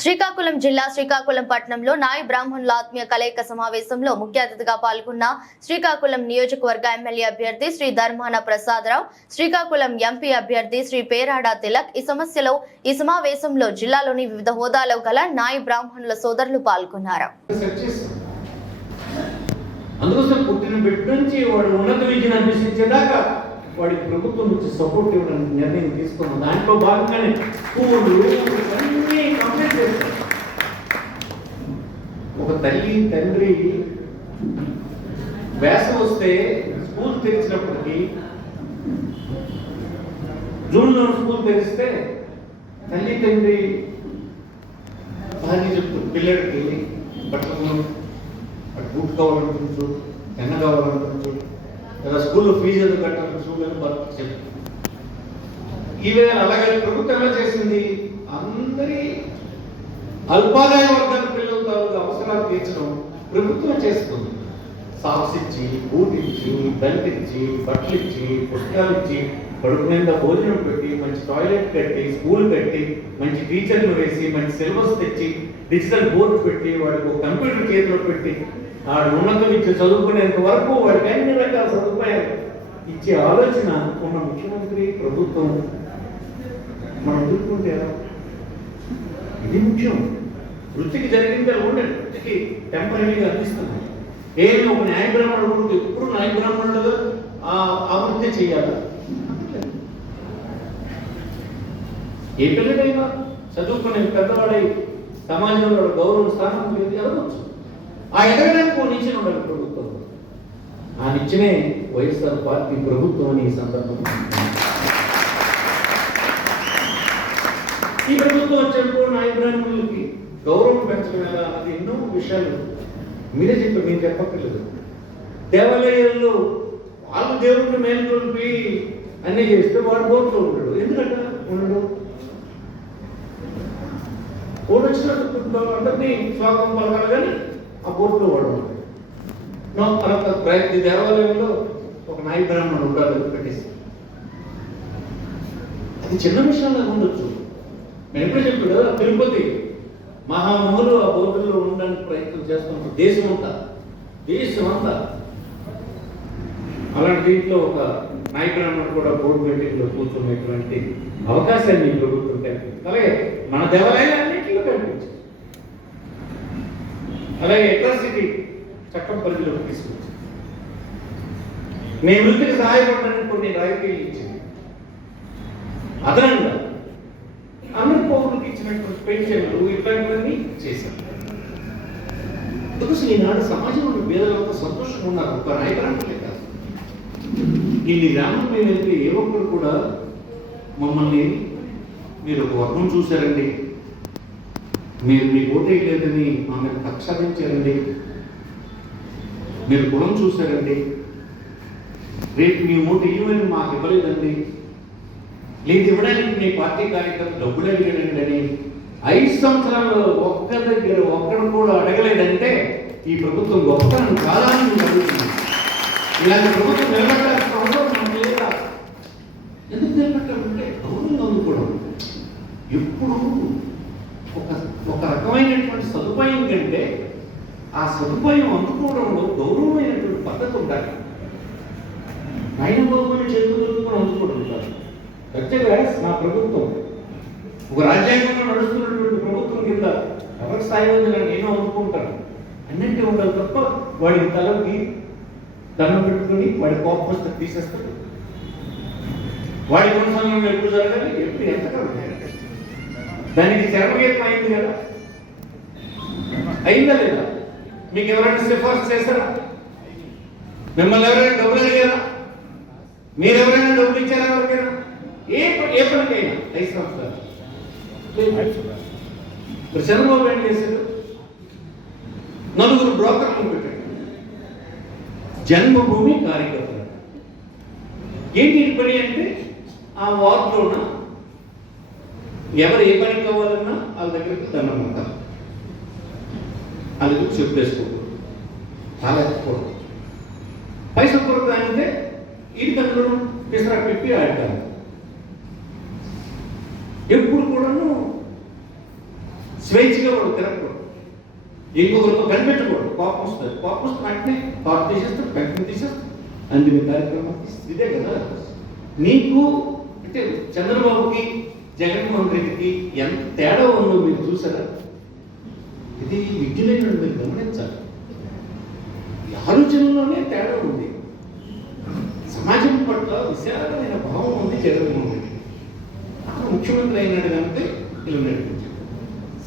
శ్రీకాకుళం జిల్లా శ్రీకాకుళం పట్టణంలో నాయ బ్రాహ్మణుల ఆత్మీయ కలయిక సమావేశంలో ముఖ్య అతిథిగా పాల్గొన్న శ్రీకాకుళం నియోజకవర్గ ఎమ్మెల్యే అభ్యర్థి శ్రీ ధర్మాన ప్రసాదరావు, శ్రీకాకుళం ఎంపీ అభ్యర్థి శ్రీ పేరాడ తిలక్ ఈ సమావేశంలో జిల్లాలోని వివిధ హోదాలో గల నాయ బ్రాహ్మణుల సోదరులు పాల్గొన్నారు. వాడి ప్రభుత్వం నుంచి సపోర్ట్ ఇవ్వడానికి నిర్ణయం తీసుకున్నాం. దాంట్లో భాగంగానే ఒక తల్లి తండ్రి వేసవి వస్తే స్కూల్ తెరిచినప్పటికీ, జూన్లో స్కూల్ తెరిస్తే తల్లి తండ్రి భార్య చెప్తారు పిల్లడికి బట్టలు బూట్ కావాలనుకుంటు, పెన్న కావాలనుకుంటు, లేదా స్కూల్లో ఫీజు ఎందుకు కట్టాలని స్కూల్లో భర్త చెప్తారు. ఈవేళ అలాగే ప్రభుత్వం ఎలా చేసింది, అందరి అల్పాదాయ వర్గాల పిల్లల తాలూకు అవసరాలు తీర్చడం ప్రభుత్వం చేస్తుంది. సాక్స్ ఇచ్చి, బూట్ ఇచ్చి, బెల్ట్ ఇచ్చి, బట్టలు ఇచ్చి, పుస్తకాలు ఇచ్చి, కడుపు మీద భోజనం పెట్టి, మంచి టాయిలెట్ కట్టి, స్కూల్ కట్టి, మంచి టీచర్లు వేసి, మంచి సిలబస్ తెచ్చి, డిజిటల్ బోర్డు పెట్టి, వాడికి ఒక కంప్యూటర్ చేతిలో పెట్టి, వాడు ఉన్నత విద్య చదువుకునేంత వరకు వాడికి అన్ని రకాల సదుపాయాలు ఇచ్చే ఆలోచన ఉన్న ముఖ్యమంత్రి ప్రభుత్వం మనం ఎదుర్కొంటే ఇది ముఖ్యం. వృత్తికి జరిగిందే ఉండండి, వృత్తికి టెంపరీగా అందిస్తున్నాం. ఏమి ఒక న్యాయ బ్రాహ్మణుడు ఎప్పుడు న్యాయ బ్రాహ్మణుడు ఆ వృత్తి చేయాలి. ఏ పిల్లడైనా చదువుకునే పెద్దవాడై సమాజంలో గౌరవ స్థానం లేదు ఎదగవచ్చు. ఆ ఎదగడానికి ఒక నిచ్చెన ఉండాలి ప్రభుత్వం. ఆ నిచ్చెనే వైఎస్ఆర్ పార్టీ ప్రభుత్వం అని ఈ సందర్భంగా. ఈ ప్రభుత్వం వచ్చినప్పుడు నాయ బ్రాహ్మణులకి గౌరవం పెంచడం ఎలా అది ఎన్నో విషయాలు మీరే చెప్పారు, మీరు చెప్పక్కర్లేదు. దేవాలయాల్లో వాళ్ళు దేవుడిని మేల్కొల్పి అన్నీ చేస్తే వాడు బోర్డులో ఉంటాడు. ఎందుకంటే ఉండడు, ఓడి వచ్చినట్టు అందరినీ స్వాగతం పలకాలి, కానీ ఆ బోర్డులో వాడు ఉంటాడు. ప్రతి దేవాలయంలో ఒక నాయ బ్రాహ్మణుడు ఉండాలని పెట్టేసి అది చిన్న విషయంలో ఉండొచ్చు. నేను ఎప్పుడే చెప్పాడు కదా, తిరుపతి మహామహులు ఆ బోర్డుల్లో ఉండడానికి ప్రయత్నం చేస్తున్నారు. దేశం అంతా అలాంటి దీంట్లో ఒక నాయ బ్రాహ్మణుడు కూడా బోర్డు మీటింగ్లో కూర్చునేటువంటి అవకాశాన్ని ఈ ప్రభుత్వం కల్పించింది. అలాగే మన దేవాలయాలన్నింటిలో కల్పించింది. అలాగే అట్రాసిటీ చట్టం పరిధిలోకి తీసుకొచ్చింది. మీ వృత్తికి సహాయపడడానికి కొన్ని రాయితీలు ఇచ్చింది. అదనంగా అందరి పౌరులకు ఇచ్చినటువంటి పెన్షన్లు ఇట్లాంటివన్నీ చేశారు. అందుకోసం ఈనాడు సమాజంలో పేదలంతా సంతోషంగా ఉన్నారు. ఒక నాయకురాలే కాదు, ఇన్ని గ్రామం మేము వెళ్తే ఏ ఒక్కరు కూడా మమ్మల్ని మీరు ఒక వర్గం చూశారండి, మీరు మీ ఓటే లేదని మా మీద కక్షాదించారండి, మీరు కులం చూశారండి, రేపు మీ ఓటు ఇవ్వని మాకు ఇవ్వలేదండి, లేదు ఇవ్వడానికి మీ పార్టీ కార్యకర్తలు డబ్బులు అడిగాడండి అని 5 సంవత్సరాల్లో ఒక్కరి దగ్గర ఒక్కడు కూడా అడగలేదంటే ఈ ప్రభుత్వం గొప్పతనం కాలాన్ని అడుగుతుంది. ఇలాంటి ప్రభుత్వం నిలబెట్టాల్సిన అవసరం మనకు లేదా? ఎందుకు నిలబెట్టాలంటే గౌరవంగా అందుకోవడం. ఎప్పుడు ఒక రకమైనటువంటి సదుపాయం కంటే ఆ సదుపాయం అందుకోవడంలో గౌరవమైనటువంటి పద్ధతి ఉండాలి. ఆయన గౌరవమైన చేతులు అందుకోవడం కాదు. ఖచ్చితంగా నా ప్రభుత్వం ఒక రాజ్యాంగంలో నడుస్తున్నటువంటి ప్రభుత్వం కింద ఎవరి స్థాయి వద్ద నేను అందుకుంటాను అన్నింటి ఉండాలి తప్ప వాడికి తలకి దండం పెట్టుకుని వాడి కోపం వస్తే తీసేస్తాడు. వాడి కొనసాగంలో ఎప్పుడు జరగాలి, ఎప్పుడు ఎంతకాలం దానికి శరమగీతం అయింది కదా, అయిందా లేదా? మీకు ఎవరైనా సిఫార్సు చేశారా? మిమ్మల్ని ఎవరైనా డబ్బులు అడిగారా? మీరు ఎవరైనా డబ్బులు ఇచ్చారా ఎవరికైనా? ఏ పనికైనా 5 సంవత్సరాలు చంద్రబాబు ఏం చేశారు? 4 బ్రోకర్లను పెట్టాడు. జన్మభూమి కార్యకర్తలు ఏంటి పని అంటే ఆ వార్డులోన ఎవరు ఏ పని కావాలన్నా వాళ్ళ దగ్గరికి దండం ఉంటారు, వాళ్ళకి చెప్పేసుకోకూడదు, చాలా ఎక్కువ పైసలు కొరకు అంటే ఇది తనలో పిసరా పెట్టి ఆడతారు. ఎప్పుడు కూడాను స్వేచ్ఛగా వాడు తిరగకూడదు, ఇంకొకరితో కనిపెట్టకూడదు. కోపం వస్తుంది, కోపం వస్తే వెంటనే కాపు తీసేస్తాడు, వెంటనే తీసేస్తాడు. అందుకే కార్యక్రమం ఇదే కదా. నీకు అంటే చంద్రబాబుకి జగన్మోహన్ రెడ్డికి ఎంత తేడా ఉందో మీరు చూసారా? ఇది విద్యులైన మీరు గమనించాలి. ఈ ఆలోచనలోనే తేడా ఉంది. సమాజం పట్ల విశాలమైన భావం ఉంది జగన్మోహన్ రెడ్డి. అతను ముఖ్యమంత్రి అయినాడు కంటే ఇలా నడిపించాడు.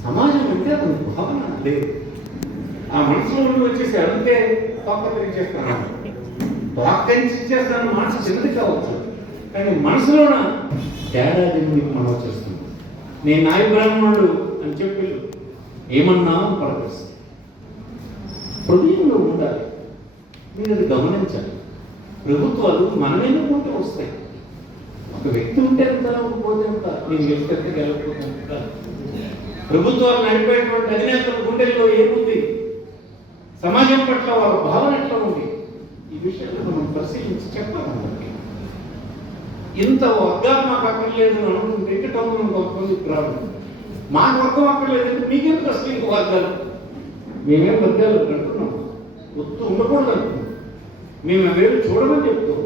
సమాజం అంటే అతని భావన లేదు. ఆ మనసులో ఉండి వచ్చేసి అంతే తొక్కరిచేస్తాను, తొక్కరిచేస్తాను. మనసు చిన్నది కావచ్చు, కానీ మనసులోన తేడా మీకు మనం వచ్చేస్తుంది. నేను నాయ బ్రాహ్మణుడు అని చెప్పి ఏమన్నా పడవేస్తాను. హృదయంలో ఉండాలి. మీరు అది గమనించాలి. ప్రభుత్వాలు మనం ఎన్నుకుంటూ వస్తాయి. ఒక వ్యక్తి ఉంటే ఎంత పోతే ఎంత, నేను గెలిస్తే గెలవకపోతే ఎంత. ప్రభుత్వాలు నడిపేటువంటి అధినేతల గుండెల్లో ఏముంది, సమాజం పట్ల వాళ్ళ భావన ఎట్లా ఉంది, ఈ విషయాన్ని మనం పరిశీలించి చెప్పాలి. అందరికీ ఇంత వర్గాలు మాకు అక్కర్లేదు అనుకుంటే టౌన్ గొప్పది రావడం. మాకు వర్గం అక్కర్లేదు, మీకేం ప్రశ్న ఇంకో వర్గాలు. మేమేం వర్గాలు అంటున్నాం, ఒత్తు ఉండకూడదు అంటున్నాం. మేము అవేవి చూడమని చెప్తాం.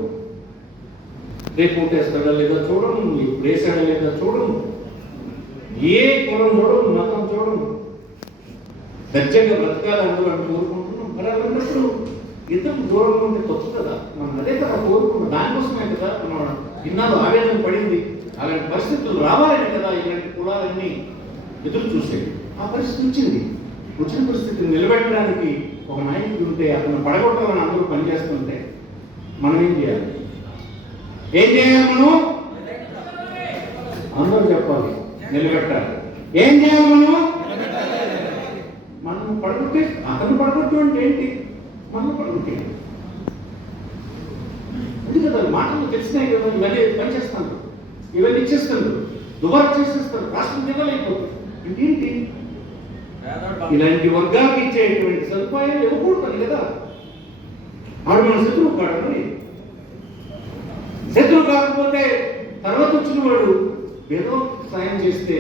రేపు ఓటేస్తాడా లేదా చూడము, ఇప్పుడు వేసాడా లేదా చూడము, ఏ కులం చూడము, మతం చూడము. దర్జంగా బ్రతకాలి అందరూ అని కోరుకుంటున్నాం. మరి అలాంటప్పుడు ఇద్దరు దూరంగా ఉంటే తప్పు కదా. మనం అదే కదా కోరుకున్నాం. దానికోసమే కదా మనం ఇన్నాళ్ళు ఆవేదన పడింది. అలాంటి పరిస్థితులు రావాలని కదా ఇలాంటి కులాలన్నీ ఎదురు చూసేది. ఆ పరిస్థితి వచ్చింది. వచ్చిన పరిస్థితిని నిలబెట్టడానికి ఒక నాయకుడు ఉంటే, అతను పడగొట్టాలని అందరూ పనిచేస్తుంటే మనం ఏం చేయాలి? ఏం చేయాలి? మనం అందరూ చెప్పాలి, నిలబెట్టాలి. ఏం చేయాలి? మనం పడగొట్టే, అతను పడగొట్టు అంటే ఏంటి? మనం పడగొట్టే అది కదా. మాటలు తెలిసినాయి కదా. ఇవన్నీ పనిచేస్తాను, ఇవన్నీ ఇచ్చేస్తాను, దుబారా చేసేస్తాను, రాష్ట్రం దిగలేకపోతుంది. ఇంకేంటి? ఇలాంటి వర్గాలకు ఇచ్చేటువంటి సదుపాయాలు ఇవ్వకూడదు కదా. ఆడు మన శత్రువు కాడు. శత్రువు కాకపోతే తర్వాత వచ్చిన వాడు ఏదో సాయం చేస్తే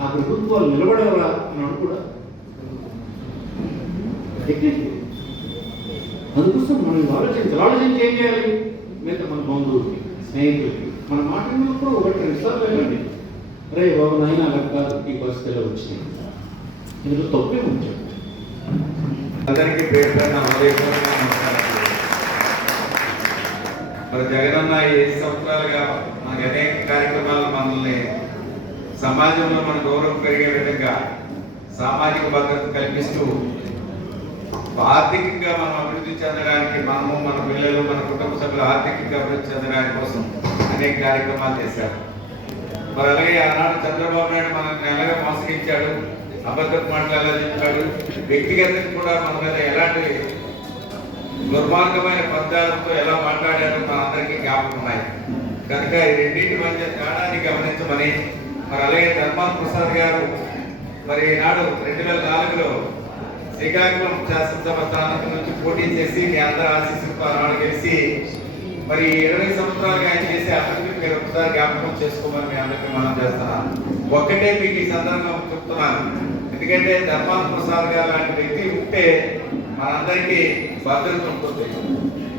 ఆ ప్రభుత్వాలు నిలబడేవరా అని అనుకూడా. అందుకోసం మనం ఆలోచించి ఏం చేయాలి? మిగతా మన బంధువులకి, స్నేహితులకి మన మాట్లాడినప్పుడు ఒకటి 2 సార్లు వెళ్ళండి. అరే బాబు నాయన అలా కాదు, ఈ పరిస్థితిలో వచ్చినాయి, ఇందులో తప్పే ఉంచాడు. అందరికీ పేరు మరి జగనన్న 7 సంవత్సరాలుగా మనకి అనేక కార్యక్రమాలు మనల్ని సమాజంలో మన గౌరవం పెరిగే విధంగా సామాజిక భద్రత కల్పిస్తూ ఆర్థికంగా మనం అభివృద్ధి చెందడానికి, మనము మన పిల్లలు మన కుటుంబ సభ్యులు ఆర్థికంగా అభివృద్ధి చెందడానికి కోసం అనేక కార్యక్రమాలు చేశారు. మరి అలాగే ఆనాడు చంద్రబాబు నాయుడు మనల్ని ఎలాగ మోసగించాడు, అబద్ధపు మాటలు ఎలా చెప్పాడు, వ్యక్తిగతంగా కూడా మన మీద ఎలాంటి దుర్మార్గమైన పదాలతో ఎలా మాట్లాడారో మనందరికీ జ్ఞాపకం ఉన్నాయి. కనుక ఈ రెండింటి మధ్య తేడాన్ని గమనించమని, మరి అలాగే ధర్మాన ప్రసాద్ గారు మరి ఈనాడు 2004లో శ్రీకాకుళం శాసనసభ స్థానం నుంచి పోటీ చేసి మీ అందరూ ఆశీస్సులతో ఆనాడు గెలిచి మరి 20 సంవత్సరాలుగా ఆయన చేసే అభివృద్ధి మీరు ఒకసారి జ్ఞాపకం చేసుకోమని మీ అందరికీ మనం చేస్తున్నాను. ఒక్కటే మీకు ఈ సందర్భంగా చెప్తున్నాను, ఎందుకంటే ధర్మాన ప్రసాద్ గారు లాంటి వ్యక్తి ఉంటే మనందరికీ భద్రత ఉంటుంది.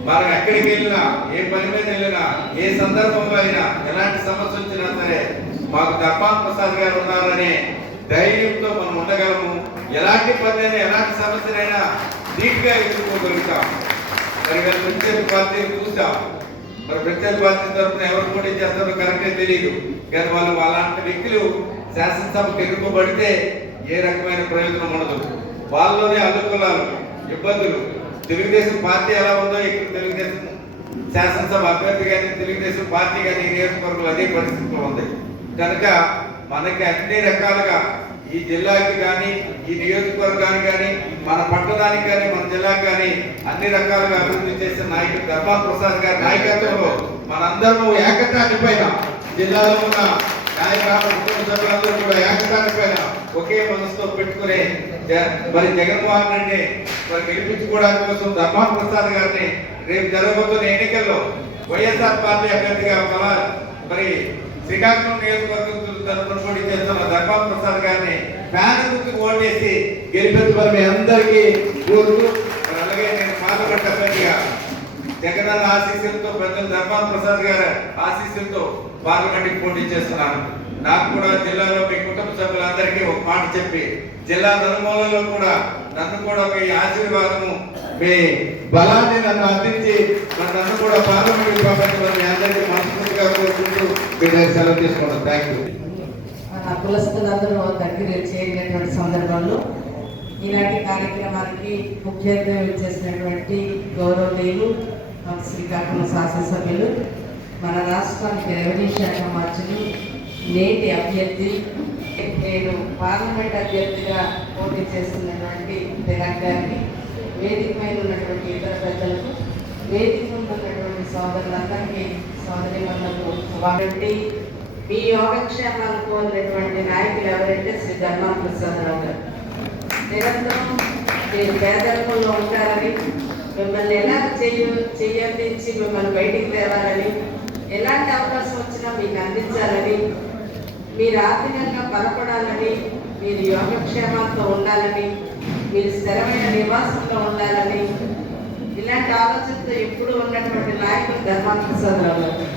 మనం ఎక్కడికి వెళ్ళినా, ఏ పని మీద వెళ్ళినా, ఏ సందర్భంలో అయినా, ఎలాంటి సమస్య వచ్చినా సరే మాకు ధర్మాన ప్రసాద్ గారు ఉన్నారనే ధైర్యంతో మనం ఉండగలము. ఎలాంటి పని అయినా, ఎలాంటి సమస్యనైనా నీట్గా ఎదుర్కోగలుగుతాం. మరి ప్రత్యేక పార్టీలు చూసాం. మరి ప్రత్యేక పార్టీ తరఫున ఎవరు పోటీ చేస్తారో కరెక్టే తెలియదు, కానీ వాళ్ళు అలాంటి వ్యక్తులు శాసనసభకు ఎన్నుకోబడితే ఏ రకమైన ప్రయోజనం ఉండదు. వాళ్ళలోనే అడ్డుకులాలు, ఇబ్బందులు. తెలుగుదేశం పార్టీ ఎలా ఉందో ఇక్కడ తెలుగుదేశం శాసనసభ అభ్యర్థి కానీ తెలుగుదేశం పార్టీ కానీ నియోజకవర్గంలో అదే పరిస్థితిలో ఉంది. కనుక మనకి అన్ని రకాలుగా ఈ జిల్లాకి కానీ, ఈ నియోజకవర్గానికి కానీ, మన పట్టణానికి కానీ, మన జిల్లాకి కానీ అన్ని రకాలుగా అభివృద్ధి చేసిన నాయకుడు ధర్మాన ప్రసాద్ గారి నాయకత్వంలో మనందరూ ఏకతాటి పైన, జిల్లాలో ఉన్న నాయకులు కుటుంబ సభ్యులందరూ కూడా ఏకతాటి పైన ఒకే మనసుతో పెట్టుకునే మరి జగన్మోహన్ రెడ్డి మరి గెలిపించుకోవడానికి కోసం ధర్మాన ప్రసాద్ గారిని రేపు జరగబోతున్న ఎన్నికల్లో వైఎస్ఆర్ పార్టీ అభ్యర్థిగా మరి శ్రీకాకుళం నియోజకవర్గం తరఫున పోటీ చేస్తున్న ధర్మాన ప్రసాద్ గారిని ఫ్యాన్ గుర్తుకు ఓటేసి గెలిపించమని మీ అందరికీ కోరుతూ మరి అలాగే నేను పార్లమెంట్ అభ్యర్థిగా జగనన్న ఆశీస్సులతో పెద్దలు ధర్మాన ప్రసాద్ గారి ఆశీస్సులతో పార్లమెంట్కి పోటీ చేస్తున్నాను. నాకు కూడా జిల్లాలో మీ కుటుంబ సభ్యులందరికీ ఒక మాట చెప్పి జిల్లా నలుమూలలో కూడా నన్ను కూడా మీ ఆశీర్వాదము మీ బలాన్ని నన్ను అందించి నన్ను కూడా పార్లమెంట్కి పంపించమని మీ అందరికీ మనస్ఫూర్తిగా కోరుకుంటూ మీ దగ్గర సెలవు తీసుకోవడం. Thank you. మన కులస్తులందరూ దగ్గర చేరినటువంటి సందర్భంలో ఈనాటి కార్యక్రమానికి ముఖ్య అతిథిగా చేసినటువంటి గౌరవనీయులు శ్రీకాకుళం శాసనసభ్యులు, మన రాష్ట్రానికి రెవెన్యూ శాఖ మంత్రులు, నేటి అభ్యర్థి, నేను పార్లమెంట్ అభ్యర్థిగా పోటీ చేస్తున్నటువంటి తెలంగాణకి, వేదిక మీద ఉన్నటువంటి ఇతర పెద్దలకు, వేదిక ఉన్నటువంటి సోదరులందరికీ సోదరిమణులకు వారంటి మీ యోగక్షేమాలు కోరినటువంటి నాయకులు ఎవరంటే శ్రీ ధర్మాన ప్రసాదరావు గారు. నిరంతరం మీరు పేదరికంలో ఉంటారని, మిమ్మల్ని ఎలా చెయ్యందించి మిమ్మల్ని బయటికి తేవాలని, ఎలాంటి అవకాశం వచ్చినా మీకు అందించాలని, మీరు ఆర్థికంగా బలపడాలని, మీరు యోగక్షేమాలతో ఉండాలని, మీరు స్థిరమైన నివాసంలో ఉండాలని, ఇలాంటి ఆలోచనతో ఎప్పుడు ఉన్నటువంటి నాయకులు ధర్మాన ప్రసాదరావు గారు.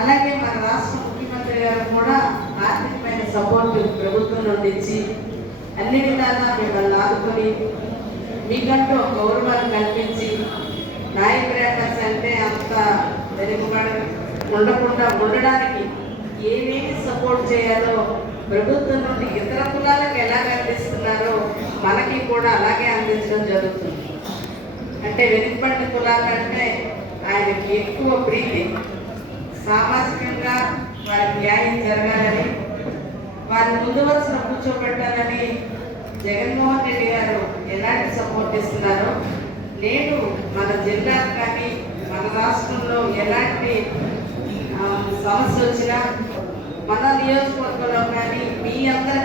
అలాగే మన రాష్ట్ర ముఖ్యమంత్రి గారు కూడా ఆర్థికమైన సపోర్ట్ ప్రభుత్వం నుండి ఇచ్చి అన్ని విధాలా మిమ్మల్ని ఆదుకొని మీకంటూ ఒక గౌరవాన్ని కల్పించి నాయకురాకర్స్ అంటే అంత వెనుకబడి ఉండకుండా ఉండడానికి ఏమేమి సపోర్ట్ చేయాలో ప్రభుత్వం నుండి ఇతర కులాలకు ఎలా అందిస్తున్నారో మనకి కూడా అలాగే అందించడం జరుగుతుంది. అంటే వెనుకబడిన కులాలంటే ఆయనకి ఎక్కువ ప్రీతి, సామాజికంగా వారికి న్యాయం జరగాలని, వారిని ముందు వరుసన కూర్చోబెట్టాలని జగన్మోహన్ రెడ్డి గారు ఎలాంటి సపోర్ట్ ఇస్తున్నారో నేడు మన జిల్లాకు కానీ మన రాష్ట్రంలో ఎలాంటి సమస్య వచ్చినా మన నియోజకవర్గంలో కానీ మీ అందరి